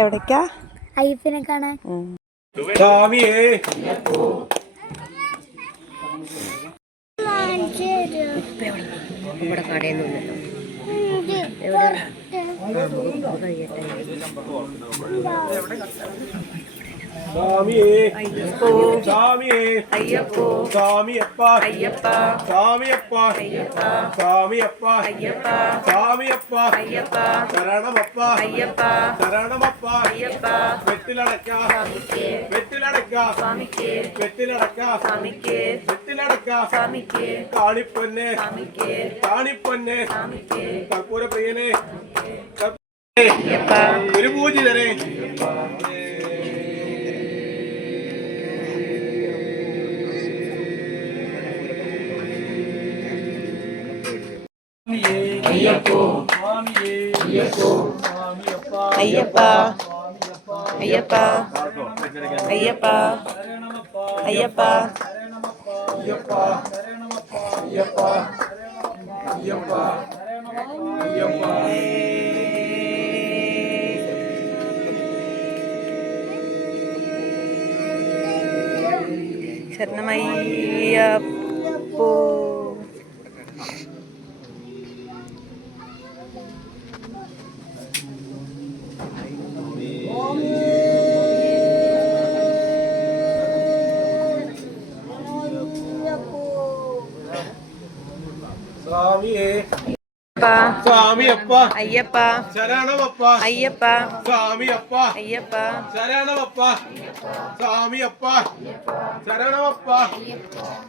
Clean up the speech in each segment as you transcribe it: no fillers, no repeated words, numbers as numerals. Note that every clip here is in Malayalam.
എവിടേക്കാ? അയ്യപ്പനെ കാണാൻ. ഇവിടെ കടയൊന്നുമില്ലല്ലോ. സ്വാമിയേ സ്വാമിയേ അയ്യപ്പോ സ്വാമിയപ്പ അയ്യപ്പ സ്വാമിയപ്പ അയ്യപ്പ സ്വാമിയപ്പ അയ്യപ്പ സ്വാമിയപ്പ അയ്യപ്പ ശരണമപ്പ അയ്യപ്പ ശരണമപ്പ അയ്യപ്പ വെറ്റിലടക്ക വെറ്റിലടക്ക സ്വാമിക്ക് വെറ്റിലടക്ക സ്വാമിക്ക് വെറ്റിലടക്ക സ്വാമിക്ക് കാണിപ്പൊന്നെ സ്വാമിക്ക് കാണിപ്പൊന്നെ സ്വാമിക്ക് കർപ്പൂര പ്രിയനെ ഗുരുപൂജിതനെ അയ്യപ്പ അയ്യപ്പ അയ്യപ്പ അയ്യപ്പ അയ്യപ്പ ശരണമയ്യപ്പോ. സ്വാമിയപ്പ അയ്യപ്പ ശരണമപ്പ അയ്യപ്പ സ്വാമിയപ്പ അയ്യപ്പ ശരണമപ്പ സ്വാമിയപ്പ ശരണമപ്പ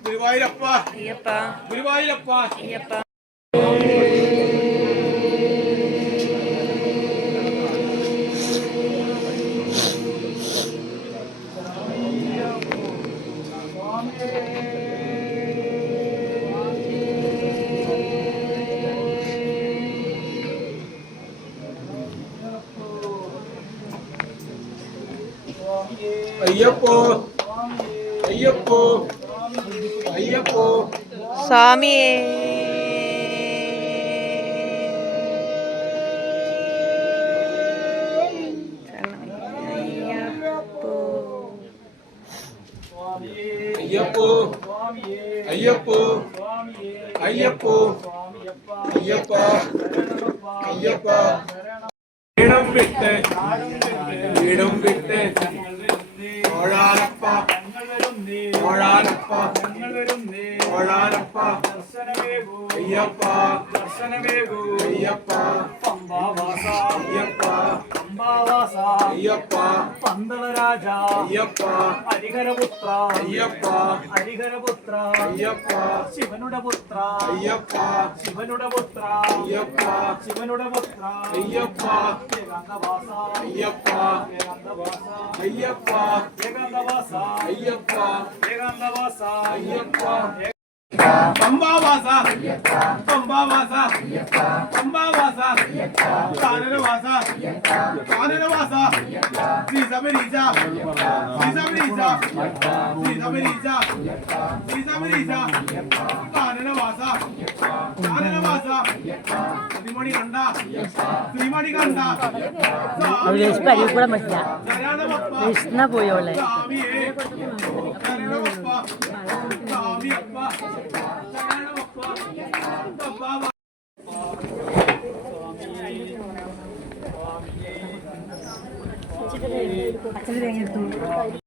ഗുരുവായൂരപ്പ അയ്യപ്പ ഗുരുവായൂരപ്പ അയ്യപ്പ. അയ്യപ്പോ അയ്യപ്പോ അയ്യപ്പോ സ്വാമിയേ അയ്യപ്പോ അയ്യപ്പോ അയ്യപ്പോ അയ്യപ്പ അയ്യപ്പ വീടും വിട്ട് വീടും വിട്ട് ഓഴാനപ്പ ഓഴാനപ്പ ഓഴാനപ്പ അയ്യപ്പ അയ്യപ്പ അയ്യപ്പ അയ്യപ്പ പന്തളരാജ അയ്യപ്പ ഹരിഹരപുത്ര അയ്യപ്പ ഹരിഹരപുത്ര അയ്യപ്പ ശിവനുടെ പുത്ര അയ്യപ്പ ശിവനുടെ പുത്ര അയ്യപ്പ ശിവനുടെ പുത്ര അയ്യപ്പ ഏകാന്തവാസ അയ്യപ്പ ഏകാന്തവാസ അയ്യപ്പ ഏകാന്തവാസ അയ്യപ്പ ഏകാന്തവാസ അയ്യപ്പ പമ്പാവാസ പമ്പാവാസ പമ്പാവാസ കാനനവാസ കാനനവാസ ശ്രീ ശബരീശ ശ്രീ ശബരീശ ശ്രീ ശബരീശ ശ്രീ ശബരീശ കാനനവാസ കാനനവാസ ശ്രീമണി കണ്ട ശ്രീമണി കണ്ട പരിപ്പൂടെ പറ്റില്ല. കൃഷ്ണ പോയോളെ സ്വാമിയേ ശരണമപ്പ സ്വാമിയപ്പ ശരണമപ്പ പമ്പാവാസ അച്ഛൻ്റെ തേങ്ങ എടുത്തു.